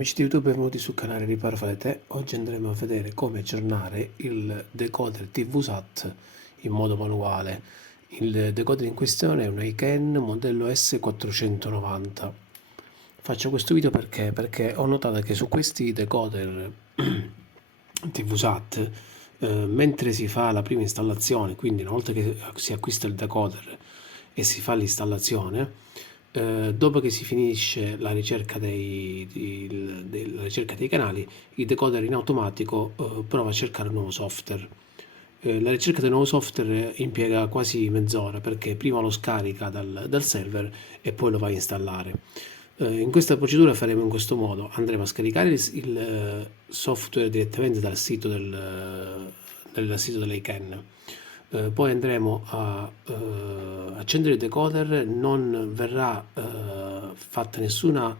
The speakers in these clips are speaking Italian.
Amici di YouTube, benvenuti sul canale Riparo Fare Te. Oggi andremo a vedere come aggiornare il decoder TVSAT in modo manuale. Il decoder in questione è un iCan modello S490. Faccio questo video perché ho notato che su questi decoder TVSAT, mentre si fa la prima installazione, quindi una volta che si acquista il decoder e si fa l'installazione, dopo che si finisce la ricerca la ricerca dei canali, il decoder in automatico prova a cercare un nuovo software. La ricerca del nuovo software impiega quasi mezz'ora perché prima lo scarica dal server e poi lo va a installare. In questa procedura faremo in questo modo: andremo a scaricare il software direttamente dal sito del sito dell'iCan. Poi andremo a accendere il decoder, non verrà fatta nessuna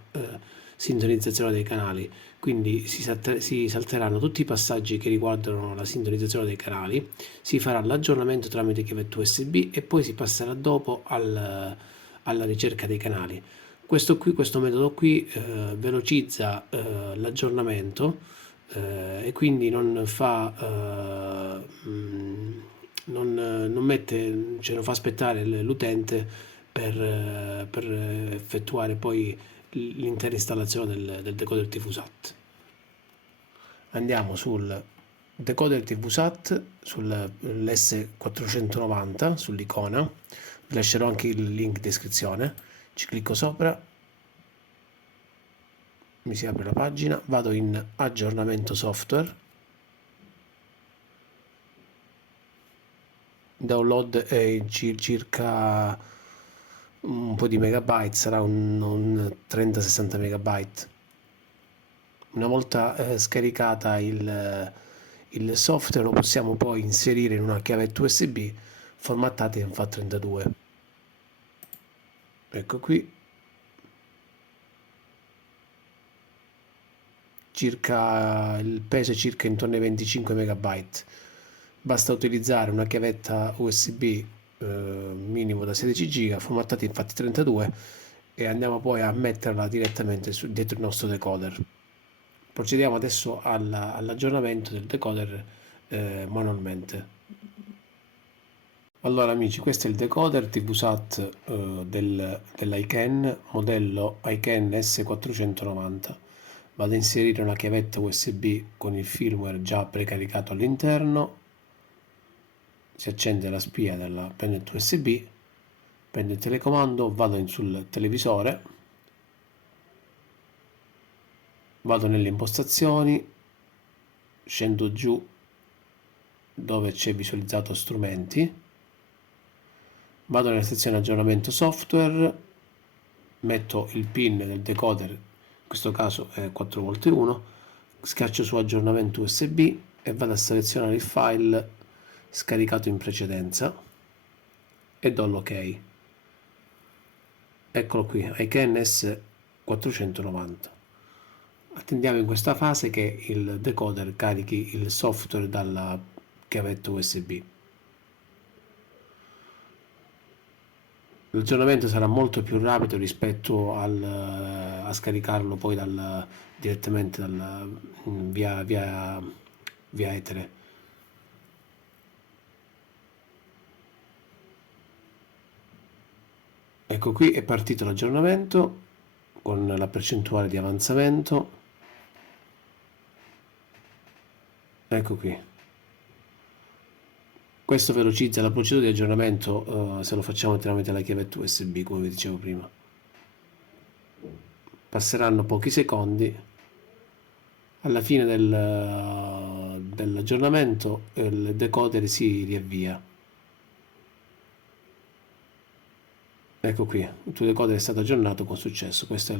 sintonizzazione dei canali, quindi si salteranno tutti i passaggi che riguardano la sintonizzazione dei canali, si farà l'aggiornamento tramite chiavetta USB e poi si passerà dopo alla ricerca dei canali. Questo metodo qui velocizza l'aggiornamento e quindi non fa non mette, cioè non fa aspettare l'utente per effettuare poi l'intera installazione del decoder TVSAT. Andiamo sul decoder TVSAT, sull'S490, sull'icona. Vi lascerò anche il link in descrizione. Ci clicco sopra, mi si apre la pagina, vado in aggiornamento software, download è circa un po' di megabyte, sarà un 30-60 megabyte. Una volta scaricata il software, lo possiamo poi inserire in una chiavetta USB formattata in FAT32. Ecco qui, il peso è circa intorno ai 25 megabyte. Basta utilizzare una chiavetta USB minimo da 16 giga formattata in FAT32 e andiamo poi a metterla direttamente dietro il nostro decoder. Procediamo adesso all'aggiornamento del decoder manualmente. Allora amici, questo è il decoder TVSAT dell'iCan, modello iCan S490. Vado a inserire una chiavetta USB con il firmware già precaricato all'interno. Si accende la spia della pennetta USB, prendo il telecomando, vado sul televisore, vado nelle impostazioni, scendo giù dove c'è visualizzato strumenti, vado nella sezione aggiornamento software, metto il pin del decoder, in questo caso è 4x1, schiaccio su aggiornamento USB e vado a selezionare il file scaricato in precedenza e do l'ok. Eccolo qui, iCan S490. Attendiamo in questa fase che il decoder carichi il software dalla chiavetta USB. L'aggiornamento sarà molto più rapido rispetto a scaricarlo poi direttamente via etere. Ecco qui è partito l'aggiornamento con la percentuale di avanzamento. Ecco qui. Questo velocizza la procedura di aggiornamento se lo facciamo tramite la chiavetta USB, come vi dicevo prima. Passeranno pochi secondi. Alla fine dell'aggiornamento il decoder si riavvia. Ecco qui, il tuo decoder è stato aggiornato con successo. Questo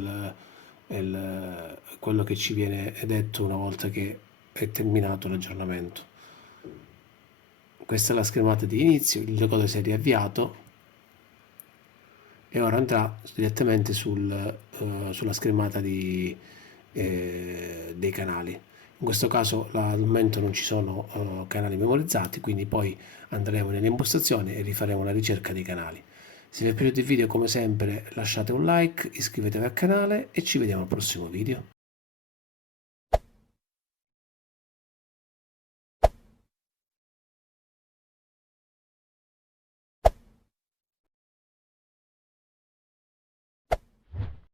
è quello che ci viene detto una volta che è terminato l'aggiornamento. Questa è la schermata di inizio, il decoder si è riavviato e ora andrà direttamente sulla schermata dei canali. In questo caso al momento non ci sono canali memorizzati, quindi poi andremo nelle impostazioni e rifaremo la ricerca dei canali. Se vi è piaciuto il video, come sempre lasciate un like, iscrivetevi al canale e ci vediamo al prossimo video.